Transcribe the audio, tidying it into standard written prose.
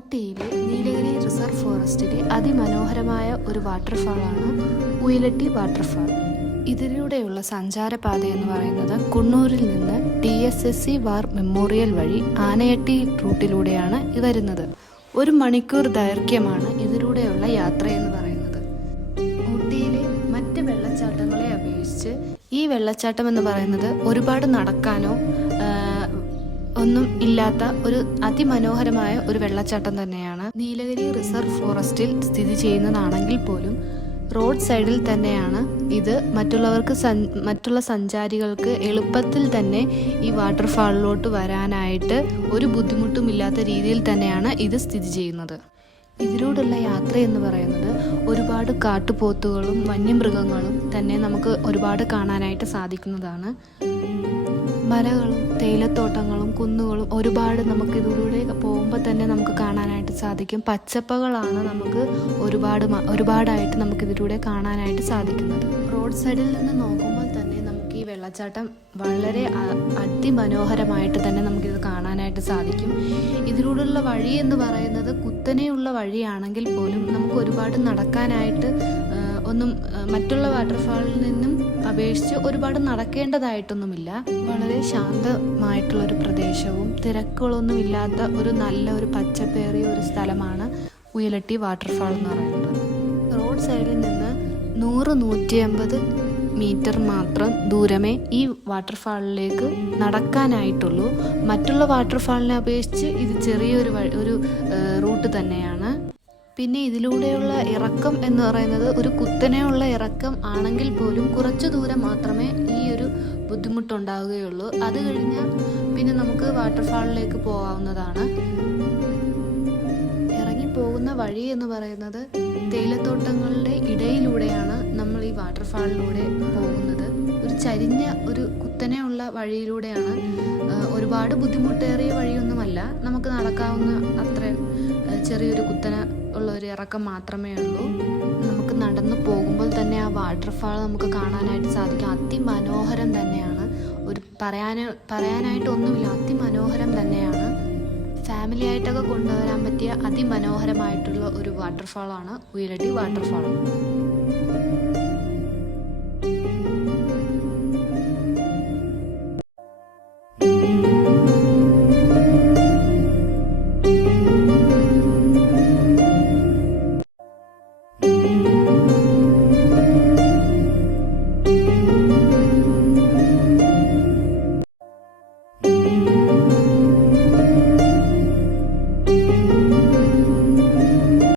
ഊട്ടിയിലെ Nilgiri reserve ഫോറസ്റ്റിലെ അതിമനോഹരമായ ഒരു വാട്ടർഫാളാണ് ഉയിലട്ടി waterfall. ഇതിലൂടെയുള്ള സഞ്ചാരപാത എന്ന് പറയുന്നത് കുണ്ണൂരിൽ നിന്ന് TSSC വാർ മെമ്മോറിയൽ വഴി ആനയട്ടി റൂട്ടിലൂടെയാണ് വരുന്നത്. 1 മണിക്കൂർ ദൈർഘ്യമാണ് ഇതിലൂടെയുള്ള യാത്ര എന്ന് പറയുന്നത്. ഊട്ടിയിലെ മറ്റ് വെള്ളച്ചാട്ടങ്ങളെ അപേക്ഷിച്ച് ഈ വെള്ളച്ചാട്ടം എന്ന് പറയുന്നത് ഒരുപാട് നടക്കാനോ ഒന്നും ഇല്ലാത്ത ഒരു അതിമനോഹരമായ ഒരു വെള്ളച്ചാട്ടം തന്നെയാണ്. നീലഗിരി റിസർവ് ഫോറസ്റ്റിൽ സ്ഥിതി ചെയ്യുന്നതാണെങ്കിൽ പോലും റോഡ് സൈഡിൽ തന്നെയാണ് ഇത്. മറ്റുള്ള സഞ്ചാരികൾക്ക് എളുപ്പത്തിൽ തന്നെ ഈ വാട്ടർഫാളിലോട്ട് വരാനായിട്ട് ഒരു ബുദ്ധിമുട്ടുമില്ലാത്ത രീതിയിൽ തന്നെയാണ് ഇത് സ്ഥിതി ചെയ്യുന്നത്. ഇതിലൂടെയുള്ള യാത്ര എന്ന് പറയുന്നത് ഒരുപാട് കാട്ടുപോത്തുകളും വന്യമൃഗങ്ങളും തന്നെ നമുക്ക് ഒരുപാട് കാണാനായിട്ട് സാധിക്കുന്നതാണ്. മലകളും തേയിലത്തോട്ടങ്ങളും കുന്നുകളും ഒരുപാട് നമുക്ക് ഇതിലൂടെ പോകുമ്പോൾ തന്നെ നമുക്ക് കാണാനായിട്ട് സാധിക്കും. പച്ചപ്പുകളാണ് നമുക്ക് ഒരുപാടായിട്ട് നമുക്ക് ഇതിലൂടെ കാണാനായിട്ട് സാധിക്കുന്നത്. റോഡ് സൈഡിൽ നിന്ന് നോക്കുമ്പോൾ തന്നെ നമുക്ക് ഈ വെള്ളച്ചാട്ടം വളരെ അതിമനോഹരമായിട്ട് തന്നെ നമുക്കിത് കാണാനായിട്ട് സാധിക്കും. ഇതിലൂടെയുള്ള വഴി എന്ന് പറയുന്നത് കുത്തനെയുള്ള വഴിയാണെങ്കിൽ പോലും നമുക്ക് ഒരുപാട് നടക്കാനായിട്ട് മറ്റുള്ള വാട്ടർഫാളിൽ നിന്നും അപേക്ഷിച്ച് ഒരുപാട് നടക്കേണ്ടതായിട്ടൊന്നുമില്ല. വളരെ ശാന്തമായിട്ടുള്ളൊരു പ്രദേശവും തിരക്കുകളൊന്നും ഇല്ലാത്ത നല്ലൊരു പച്ചപ്പേറിയ ഒരു സ്ഥലമാണ് ഉയിലട്ടി വാട്ടർഫാൾ എന്ന് പറയുന്നത്. റോഡ് സൈഡിൽ നിന്ന് 100-150 മീറ്റർ മാത്രം ദൂരമേ ഈ വാട്ടർഫാളിലേക്ക് നടക്കാനായിട്ടുള്ളൂ. മറ്റുള്ള വാട്ടർഫാളിനെ അപേക്ഷിച്ച് ഇത് ചെറിയൊരു റൂട്ട് തന്നെയാണ്. പിന്നെ ഇതിലൂടെയുള്ള ഇറക്കം എന്ന് പറയുന്നത് ഒരു കുത്തനെയുള്ള ഇറക്കം ആണെങ്കിൽ പോലും കുറച്ചു ദൂരം മാത്രമേ ഈ ഒരു ബുദ്ധിമുട്ടുണ്ടാവുകയുള്ളൂ. അത് കഴിഞ്ഞാൽ പിന്നെ നമുക്ക് വാട്ടർഫാളിലേക്ക് പോകാവുന്നതാണ്. ഇറങ്ങിപ്പോകുന്ന വഴി എന്ന് പറയുന്നത് തേയിലത്തോട്ടങ്ങളുടെ ഇടയിലൂടെയാണ് നമ്മൾ ഈ വാട്ടർഫാളിലൂടെ പോകുന്നത്. ഒരു ചരിഞ്ഞ കുത്തനെയുള്ള വഴിയിലൂടെയാണ്. ഒരുപാട് ബുദ്ധിമുട്ടേറിയ വഴിയൊന്നുമല്ല, നമുക്ക് നടക്കാവുന്ന അത്രയും ചെറിയൊരു കുത്തന ഉള്ള ഒരു ഇറക്കം മാത്രമേ ഉള്ളൂ. നമുക്ക് നടന്നു പോകുമ്പോൾ തന്നെ ആ വാട്ടർഫാൾ നമുക്ക് കാണാനായിട്ട് സാധിക്കും. അതിമനോഹരം തന്നെയാണ്. പറയാനായിട്ടൊന്നുമില്ല, അതിമനോഹരം തന്നെയാണ്. ഫാമിലി ആയിട്ടൊക്കെ കൊണ്ടുവരാൻ പറ്റിയ അതിമനോഹരമായിട്ടുള്ള ഒരു വാട്ടർഫാളാണ് ഉയിലട്ടി വാട്ടർഫാൾ.